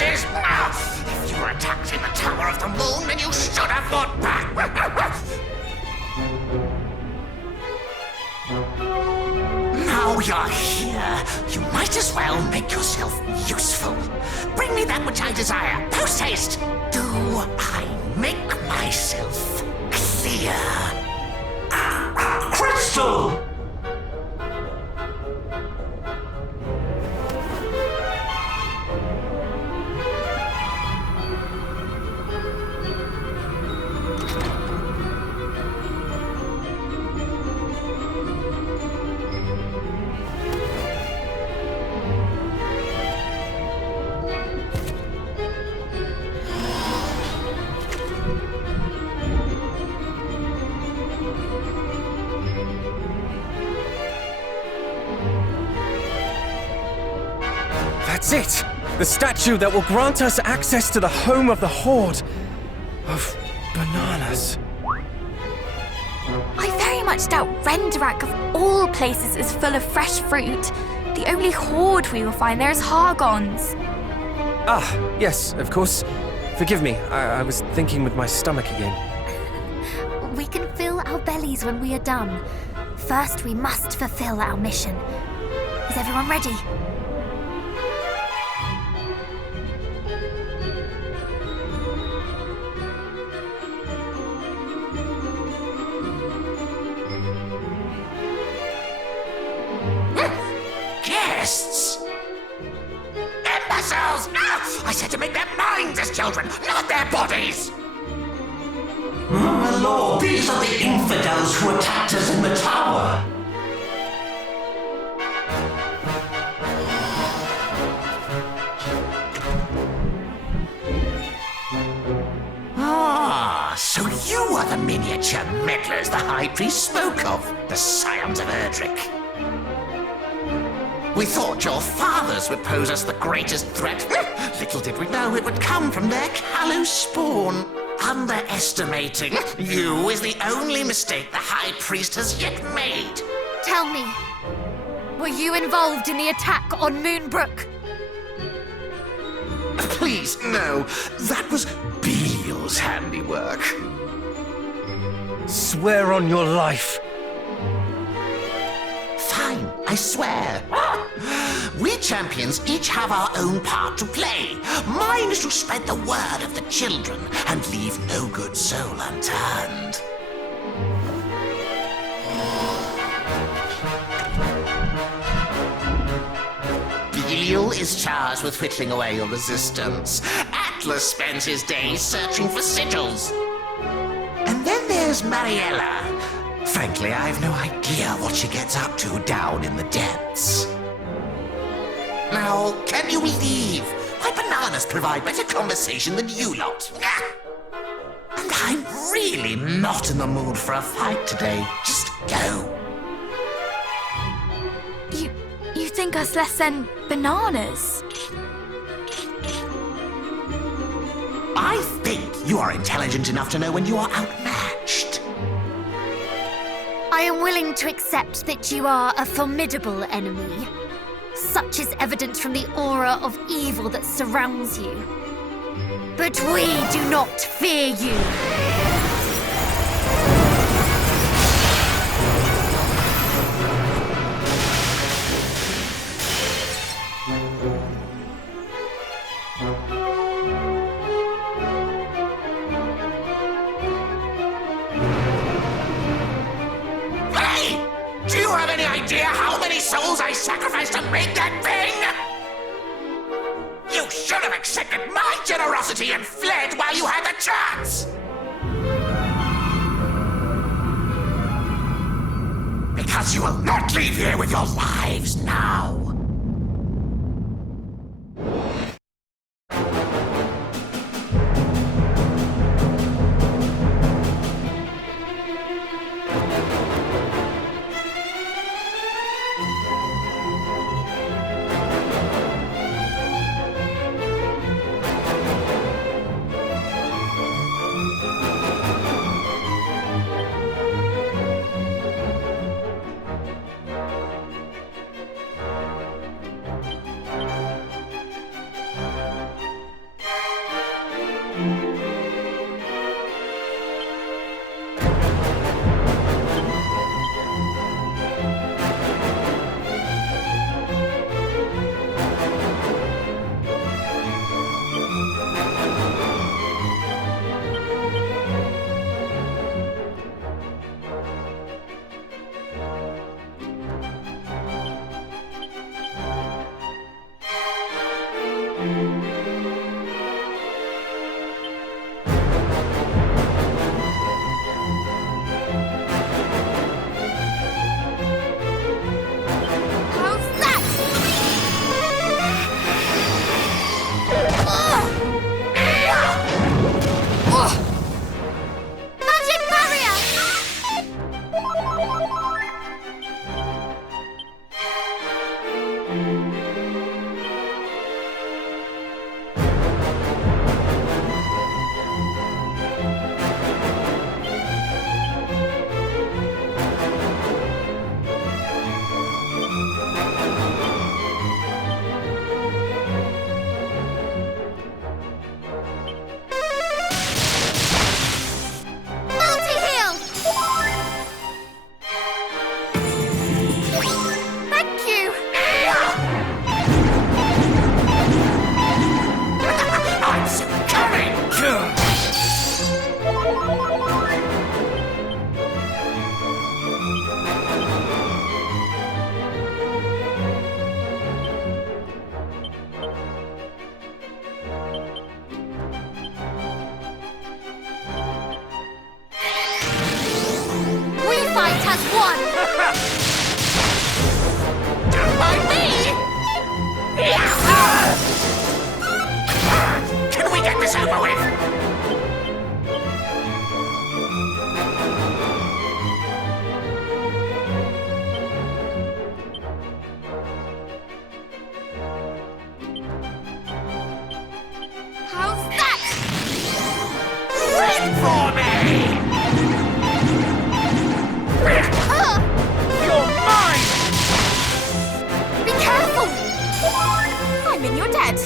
pieces! If you were attacked in the Tower of the Moon, then you should have fought back! Now you're here, you might as well make yourself useful. Bring me that which I desire, post haste! Do I make myself clear? Crystal! That's it! The statue that will grant us access to the home of the Horde of bananas. I very much doubt Renderak of all places is full of fresh fruit. The only Horde we will find there is Hargons. Ah, yes, of course. Forgive me, I was thinking with my stomach again. We can fill our bellies when we are done. First, we must fulfill our mission. Is everyone ready? Guests! Imbeciles! I said to make their minds as children, not their bodies! My lord, these are the infidels who attacked us in the tower. So you are the miniature meddlers the High Priest spoke of, the Scions of Erdrick. We thought your fathers would pose us the greatest threat. Little did we know it would come from their callow spawn. Underestimating you is the only mistake the High Priest has yet made. Tell me, were you involved in the attack on Moonbrook? Please, no. That was Beale's handiwork. Swear on your life. Fine, I swear. We champions each have our own part to play. Mine is to spread the word of the children and leave no good soul unturned. Beale is charged with whittling away your resistance. Atlas spends his days searching for sigils. And then there's Mariella. Frankly, I've no idea what she gets up to down in the depths. Now, can you leave? My bananas provide better conversation than you lot. And I'm really not in the mood for a fight today. Just go. You think us less than bananas? I think you are intelligent enough to know when you are outmatched. I am willing to accept that you are a formidable enemy. Such is evident from the aura of evil that surrounds you. But we do not fear you. Hey! Do you have any idea how many souls I sacrificed to make that thing? You should have accepted my generosity and fled while you had the chance! Because you will not leave here with your lives now. has won! Don't mind me! Can we get this over with? How's that? Wait for me! You're mine! Be careful! I'm in your debt.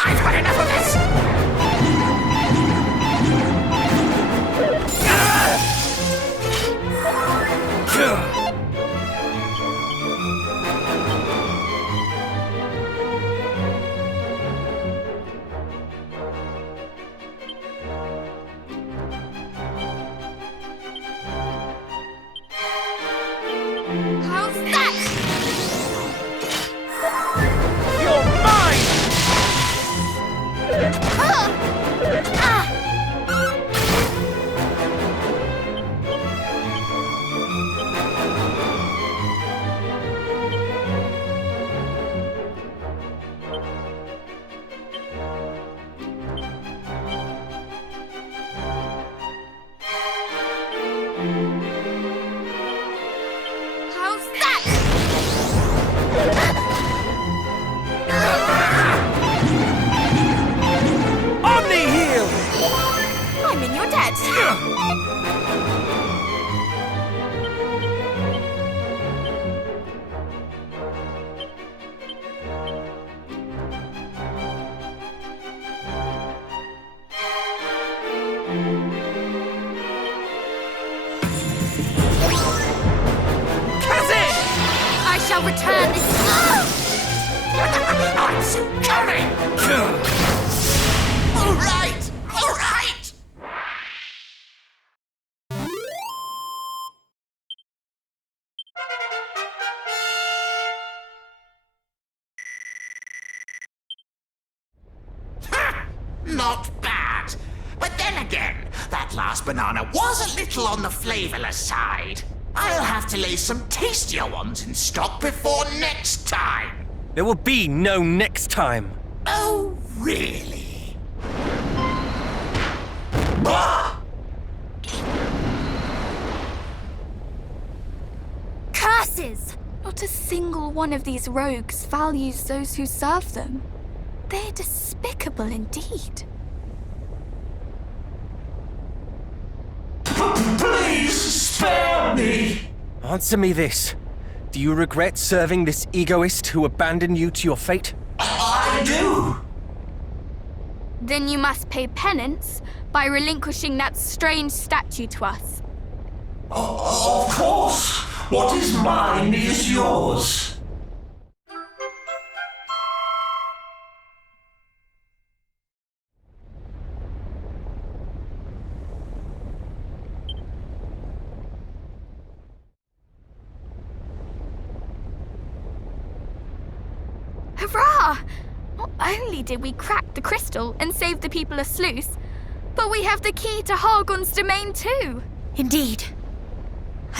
I've had enough of this! How's that? You're mine! How's that? Omni heal! I'm in your debt. I shall return this. I'm succumbing! All right! All right! Ha! Not bad. But then again, that last banana was a little on the flavourless side. I'll have to lay some tastier ones in stock before next time. There will be no next time. Oh, really? Bah! Curses! Not a single one of these rogues values those who serve them. They're despicable indeed. Please spare me! Answer me this. Do you regret serving this egoist who abandoned you to your fate? I do! Then you must pay penance by relinquishing that strange statue to us. Of course! What is mine is yours. Hurrah! Not only did we crack the crystal and save the people a sluice, but we have the key to Hargon's domain too. Indeed.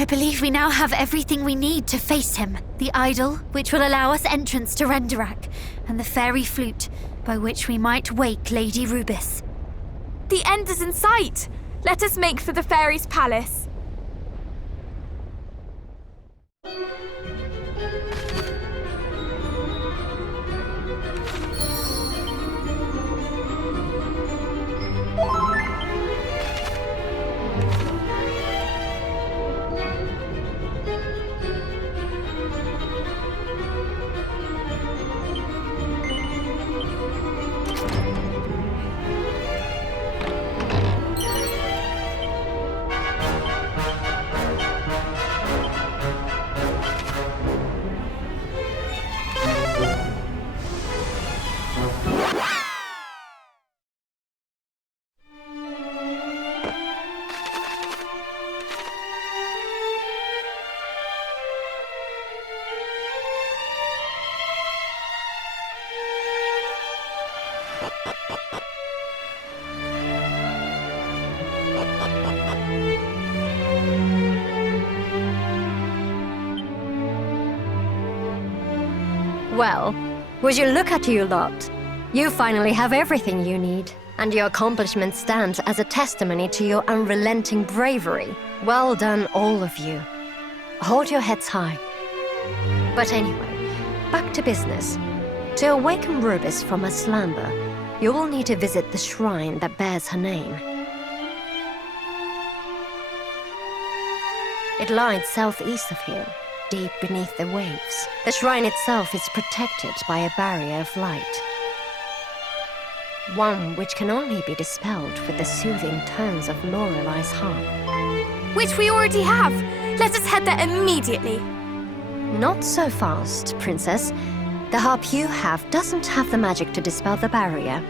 I believe we now have everything we need to face him. The idol, which will allow us entrance to Renderak, and the fairy flute, by which we might wake Lady Rubis. The end is in sight! Let us make for the fairy's palace. Well, would you look at you lot? You finally have everything you need, and your accomplishment stands as a testimony to your unrelenting bravery. Well done, all of you. Hold your heads high. But anyway, back to business. To awaken Rubis from her slumber, you will need to visit the shrine that bears her name. It lies southeast of here, deep beneath the waves. The shrine itself is protected by a barrier of light. One which can only be dispelled with the soothing tones of Lorelei's harp. Which we already have. Let us head there immediately. Not so fast, Princess. The harp you have doesn't have the magic to dispel the barrier.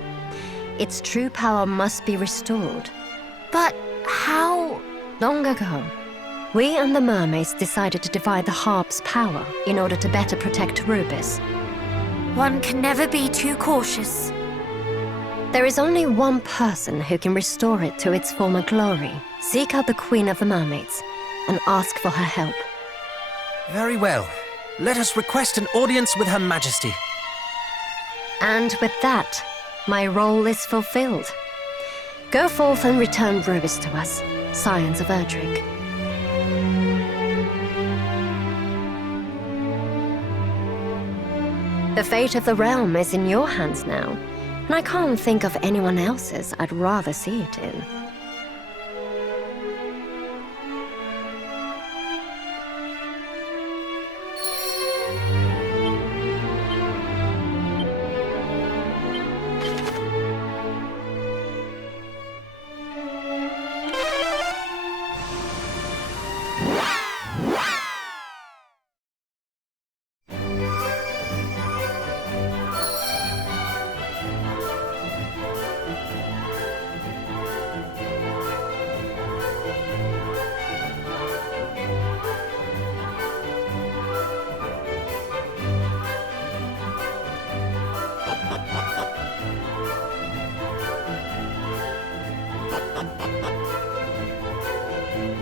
Its true power must be restored. But how? Long ago, we and the mermaids decided to divide the harp's power in order to better protect Rubis. One can never be too cautious. There is only one person who can restore it to its former glory. Seek out the Queen of the Mermaids and ask for her help. Very well. Let us request an audience with Her Majesty. And with that, my role is fulfilled. Go forth and return Rubis to us, Scions of Erdrick. The fate of the realm is in your hands now, and I can't think of anyone else's I'd rather see it in.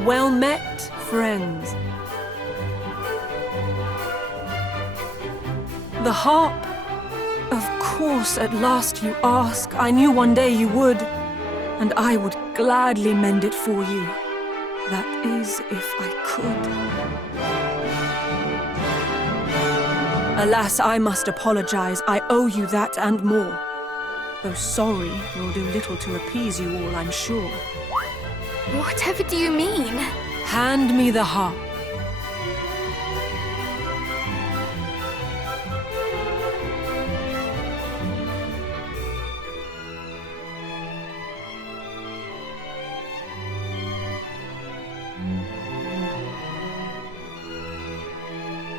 Well met, friends. The harp. Of course, at last you ask. I knew one day you would, and I would gladly mend it for you. That is, if I could. Alas, I must apologize. I owe you that and more. Though sorry will do little to appease you all, I'm sure. Whatever do you mean? Hand me the harp.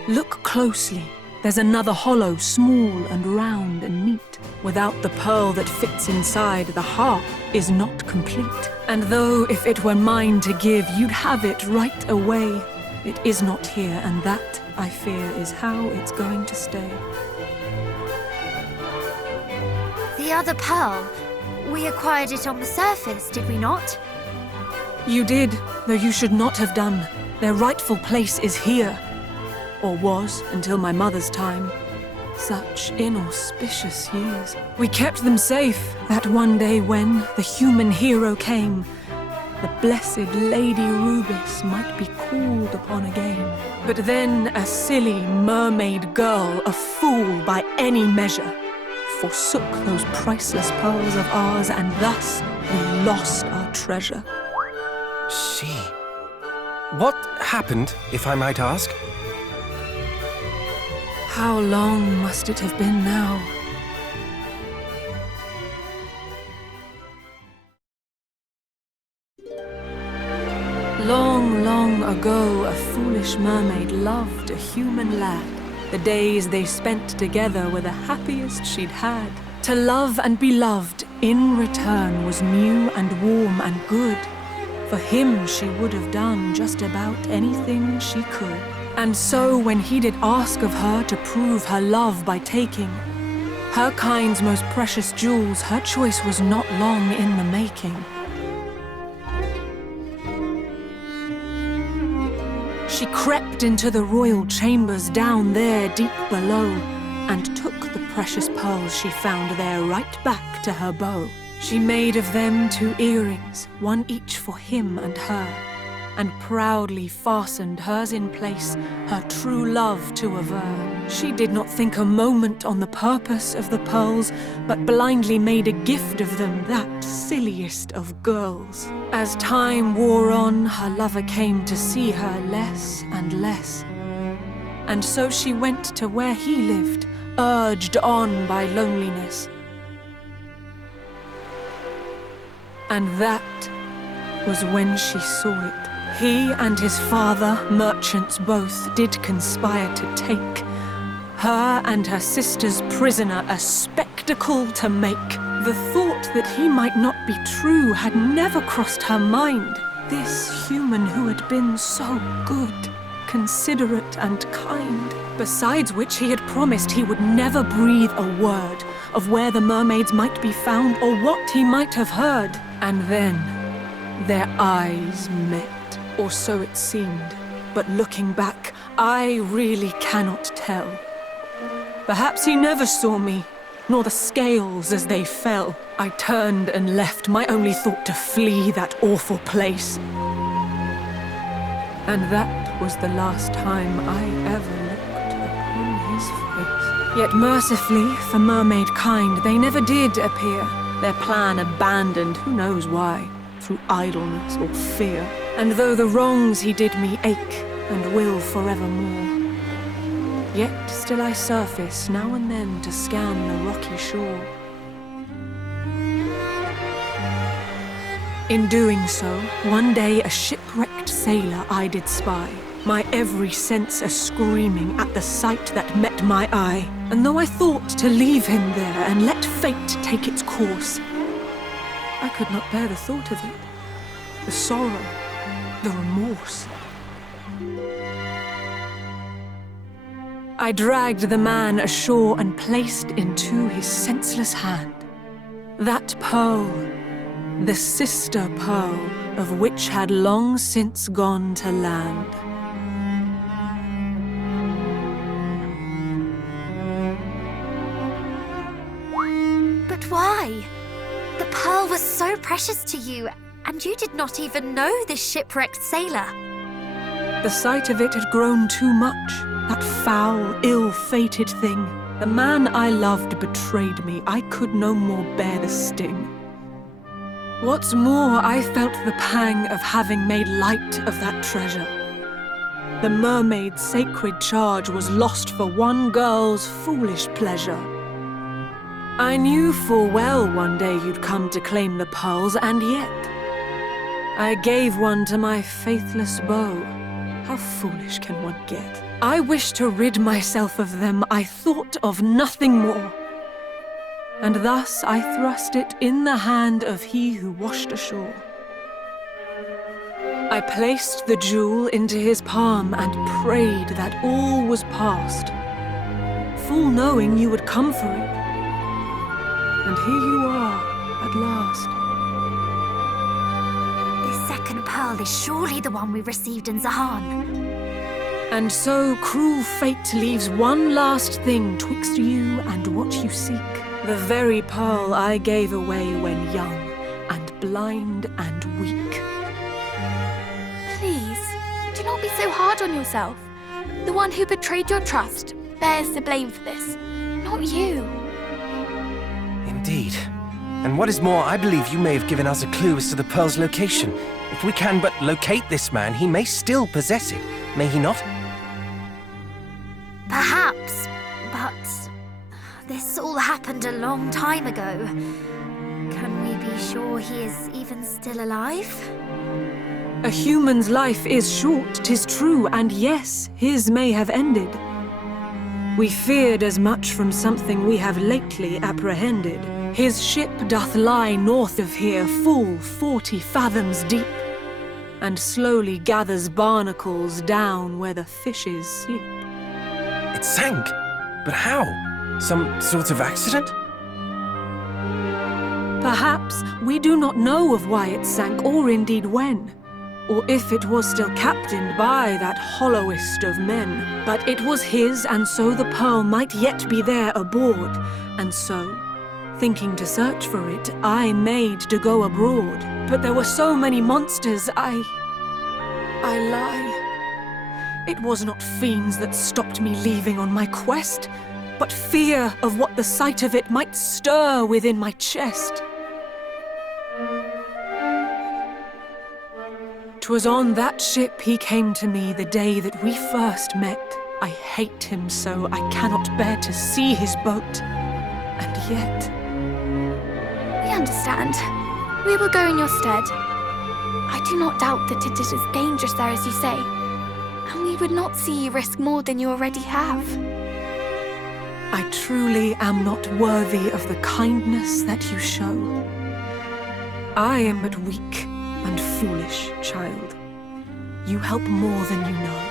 Look closely. There's another hollow, small and round and neat. Without the pearl that fits inside, the harp is not complete. And though if it were mine to give, you'd have it right away, it is not here, and that, I fear, is how it's going to stay. The other pearl, we acquired it on the surface, did we not? You did, though you should not have done. Their rightful place is here. Or was, until my mother's time. Such inauspicious years. We kept them safe, that one day when the human hero came, the blessed Lady Rubis might be called upon again. But then a silly mermaid girl, a fool by any measure, forsook those priceless pearls of ours, and thus we lost our treasure. She... What happened, if I might ask? How long must it have been now? Long, long ago, a foolish mermaid loved a human lad. The days they spent together were the happiest she'd had. To love and be loved in return was new and warm and good. For him she would have done just about anything she could. And so when he did ask of her to prove her love by taking her kind's most precious jewels, her choice was not long in the making. She crept into the royal chambers down there deep below, and took the precious pearls she found there right back to her bow. She made of them 2 earrings, one each for him and her, and proudly fastened hers in place, her true love to aver. She did not think a moment on the purpose of the pearls, but blindly made a gift of them, that silliest of girls. As time wore on, her lover came to see her less and less. And so she went to where he lived, urged on by loneliness. And that was when she saw it. He and his father, merchants both, did conspire to take her and her sister's prisoner, a spectacle to make. The thought that he might not be true had never crossed her mind. This human who had been so good, considerate and kind. Besides which he had promised he would never breathe a word of where the mermaids might be found or what he might have heard. And then their eyes met. Or so it seemed, but looking back, I really cannot tell. Perhaps he never saw me, nor the scales as they fell. I turned and left, my only thought to flee that awful place. And that was the last time I ever looked upon his face. Yet mercifully, for mermaid kind, they never did appear. Their plan abandoned, who knows why, through idleness or fear. And though the wrongs he did me ache, and will forevermore, yet still I surface now and then to scan the rocky shore. In doing so, one day a shipwrecked sailor I did spy, my every sense a-screaming at the sight that met my eye. And though I thought to leave him there and let fate take its course, I could not bear the thought of it, the sorrow, the remorse. I dragged the man ashore and placed into his senseless hand that pearl, the sister pearl of which had long since gone to land. But why? The pearl was so precious to you, and you did not even know this shipwrecked sailor. The sight of it had grown too much, that foul, ill-fated thing. The man I loved betrayed me. I could no more bear the sting. What's more, I felt the pang of having made light of that treasure. The mermaid's sacred charge was lost for one girl's foolish pleasure. I knew full well one day you'd come to claim the pearls, and yet I gave one to my faithless beau. How foolish can one get? I wished to rid myself of them. I thought of nothing more. And thus I thrust it in the hand of he who washed ashore. I placed the jewel into his palm and prayed that all was past, full knowing you would come for it. And here you are, at last. This second pearl pearl is surely the one we received in Zahan. And so cruel fate leaves one last thing twixt you and what you seek. The very pearl I gave away when young, and blind and weak. Please, do not be so hard on yourself. The one who betrayed your trust bears the blame for this, not you. Indeed. And what is more, I believe you may have given us a clue as to the pearl's location. If we can but locate this man, he may still possess it, may he not? Perhaps, but this all happened a long time ago. Can we be sure he is even still alive? A human's life is short, 'tis true, and yes, his may have ended. We feared as much from something we have lately apprehended. His ship doth lie north of here, full 40 fathoms deep, and slowly gathers barnacles down where the fishes sleep. It sank? But how? Some sort of accident? Perhaps we do not know of why it sank, or indeed when, or if it was still captained by that hollowest of men. But it was his, and so the pearl might yet be there aboard. And so, thinking to search for it, I made to go abroad. But there were so many monsters, I lie. It was not fiends that stopped me leaving on my quest, but fear of what the sight of it might stir within my chest. 'Twas on that ship he came to me the day that we first met. I hate him so, I cannot bear to see his boat. And yet... We understand. We will go in your stead. I do not doubt that it is as dangerous there as you say, and we would not see you risk more than you already have. I truly am not worthy of the kindness that you show. I am but weak and foolish, child. You help more than you know.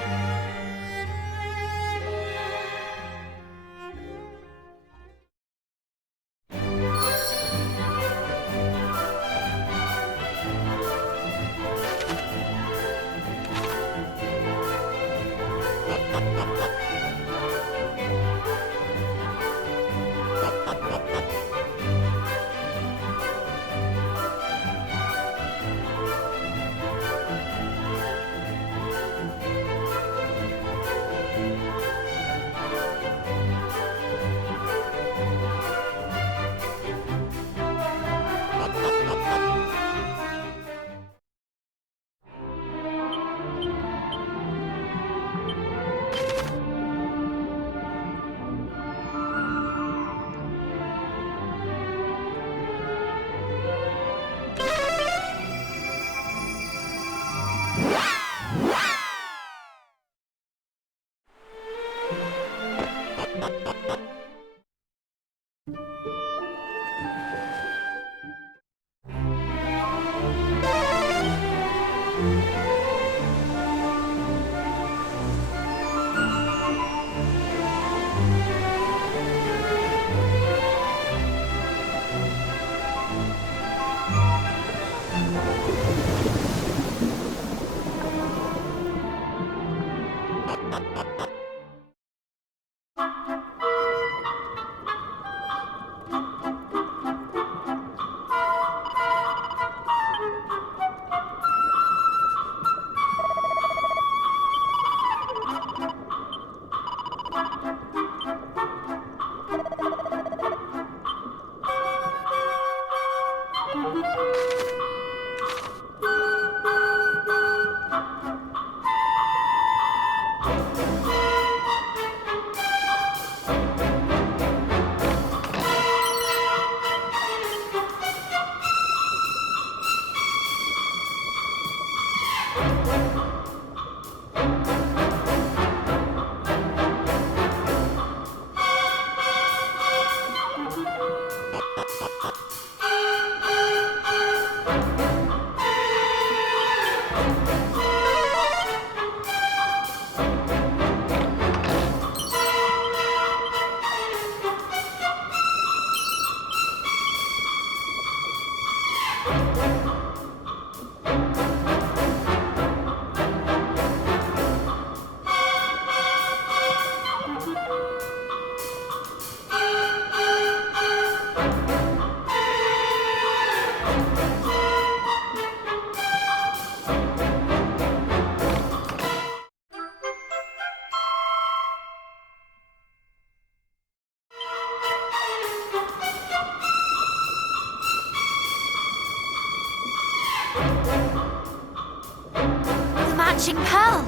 vanishing pearl.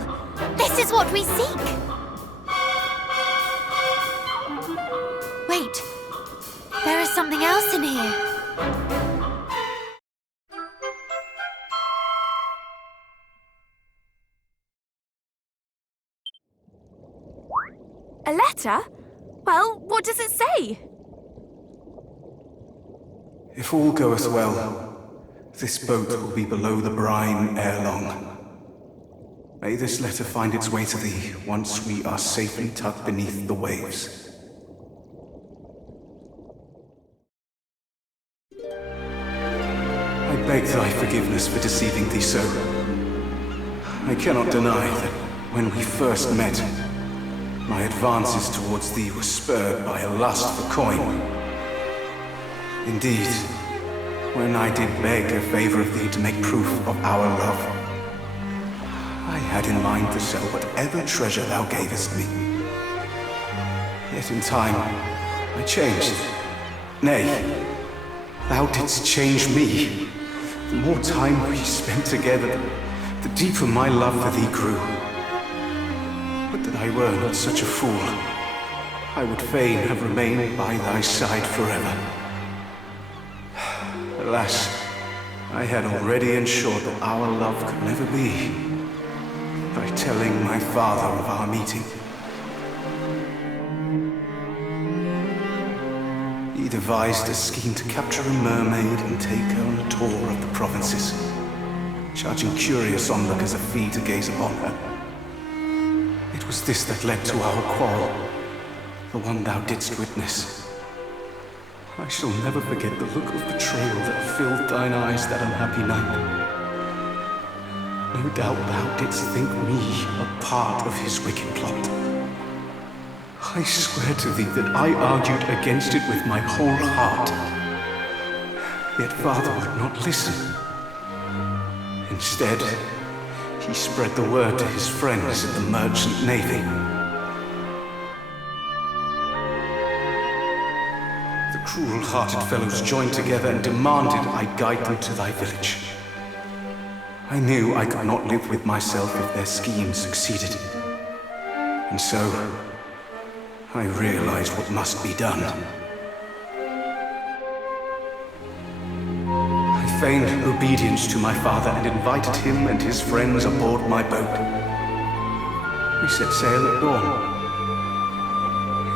This is what we seek. Wait, there is something else in here. A letter? Well, what does it say? If all goeth well, this boat will be below the brine ere long. May this letter find its way to thee once we are safely tucked beneath the waves. I beg thy forgiveness for deceiving thee so. I cannot deny that when we first met, my advances towards thee were spurred by a lust for coin. Indeed, when I did beg a favor of thee to make proof of our love, I had in mind to sell whatever treasure thou gavest me. Yet in time, I changed. Nay, thou didst change me. The more time we spent together, the deeper my love for thee grew. Would that I were not such a fool. I would fain have remained by thy side forever. Alas, I had already ensured that our love could never be by telling my father of our meeting. He devised a scheme to capture a mermaid and take her on a tour of the provinces, charging curious onlookers a fee to gaze upon her. It was this that led to our quarrel, the one thou didst witness. I shall never forget the look of betrayal that filled thine eyes that unhappy night. No doubt thou didst think me a part of his wicked plot. I swear to thee that I argued against it with my whole heart. Yet father would not listen. Instead, he spread the word to his friends at the merchant navy. The cruel-hearted fellows joined together and demanded I guide them to thy village. I knew I could not live with myself if their scheme succeeded. And so, I realized what must be done. I feigned obedience to my father and invited him and his friends aboard my boat. We set sail at dawn.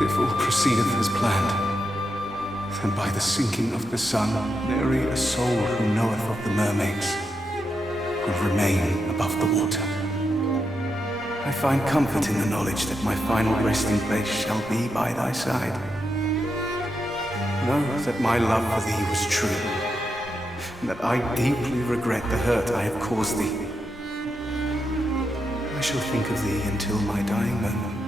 If all proceedeth as planned, then by the sinking of the sun, nary a soul who knoweth of the mermaids will remain above the water. I find comfort in the knowledge that my final resting place shall be by thy side. Know that my love for thee was true, and that I deeply regret the hurt I have caused thee. I shall think of thee until my dying moment.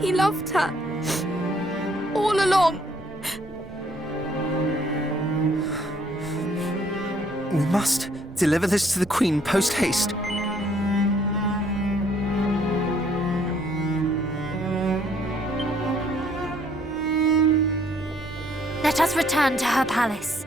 He loved her. All along. We must deliver this to the Queen post-haste. Let us return to her palace.